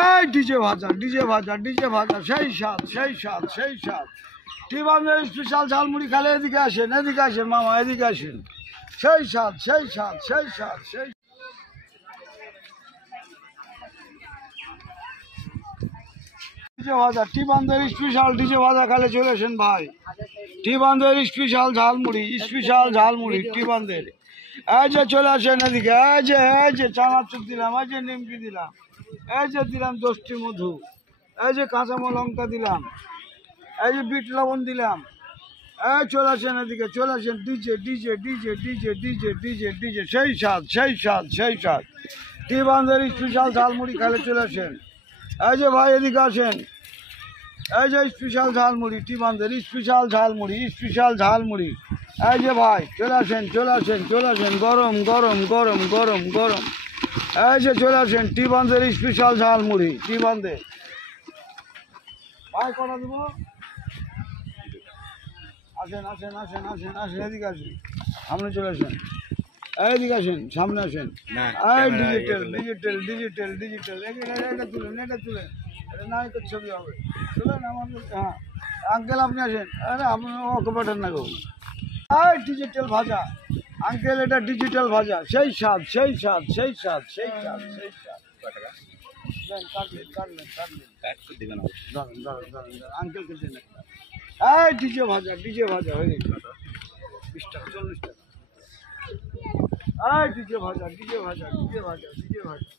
এই ডিজে ভাজা ডিজে ভাজা ডিজে ভাজা, সেই স্বাদ সেই স্বাদ সেই স্বাদ। টিবান্ধের স্পেশাল ঝালমুড়ি খেলে এদিকে আসেন, এদিকে আসেন মামা, এদিকে আসেন। সেই স্বাদ সেই স্বাদ সেই স্বাদ সেই। ডিজে ভাজা, টিবান্ধের স্পেশাল ডিজে ভাজা খেলে চলে আসেন ভাই। টিবান্ধের স্পেশাল ঝালমুড়ি, স্পেশাল ঝালমুড়ি টিবান্ধের। এই যে চলে আসেন এদিকে, এই যে চানাচুর দিলাম, এই যে নিমকি দিলাম, এই যে দিলাম দশটি মধু, এই যে কাঁচামা লঙ্কা দিলাম, এই যে বিট লবণ দিলাম। এই চলে আসেন এদিকে, চলে আসেন। DJ DJ DJ DJ DJ DJ DJ, সেই স্বাদ সেই স্বাদ সেই স্বাদ। টিবান্ধের স্পেশাল ঝালমুড়ি খেলে চলে আসেন। এই যে ভাই এদিকে আসেন, এই যে স্পেশাল ঝালমুড়ি টিবান্ধের স্পেশাল ঝালমুড়ি, স্পেশাল ঝালমুড়ি। এই যে ভাই চলে আসেন চলে আসেন চলে আসেন, গরম গরম গরম গরম গরম। এই যে চলে আসেন টিবান্ধের স্পেশাল ঝালমুড়ি টিবান্ধের। ভাই কটা দেবো? আসেন আসেন আসেন আসেন আসেন, এদিকে আসেন, সামনে চলে আসেন, এইদিকে আসেন, সামনে আসেন। এই ডিজিটাল ডিজিটাল ডিজিটাল ডিজিটাল, এটা তুলেন, এটা তুলেন, এটা নায়কের ছবি হবে। তুলেন আমাদের। হ্যাঁ আঙ্কেল আপনি আসেন। আরে আপনি ওকে পাঠান না গো। এই ডিজিটাল ভাজা আঙ্কেল, এটা ডিজিটাল ভাজা, সেই স্বাদ সেই স্বাদ সেই স্বাদ সেই স্বাদ সেই স্বাদ। কাটলেন কাটলেন কাটলেন, দাঁড়ান দাঁড়ান দাঁড়ান দাঁড়ান, আঙ্কেলকে দেন একটা। এই ডিজে ভাজা হয়ে গেছে 20 টাকা 40 টাকা। এই ডিজে ভাজা ডিজে ভাজা ডিজে ভাজা ডিজে ভাজা।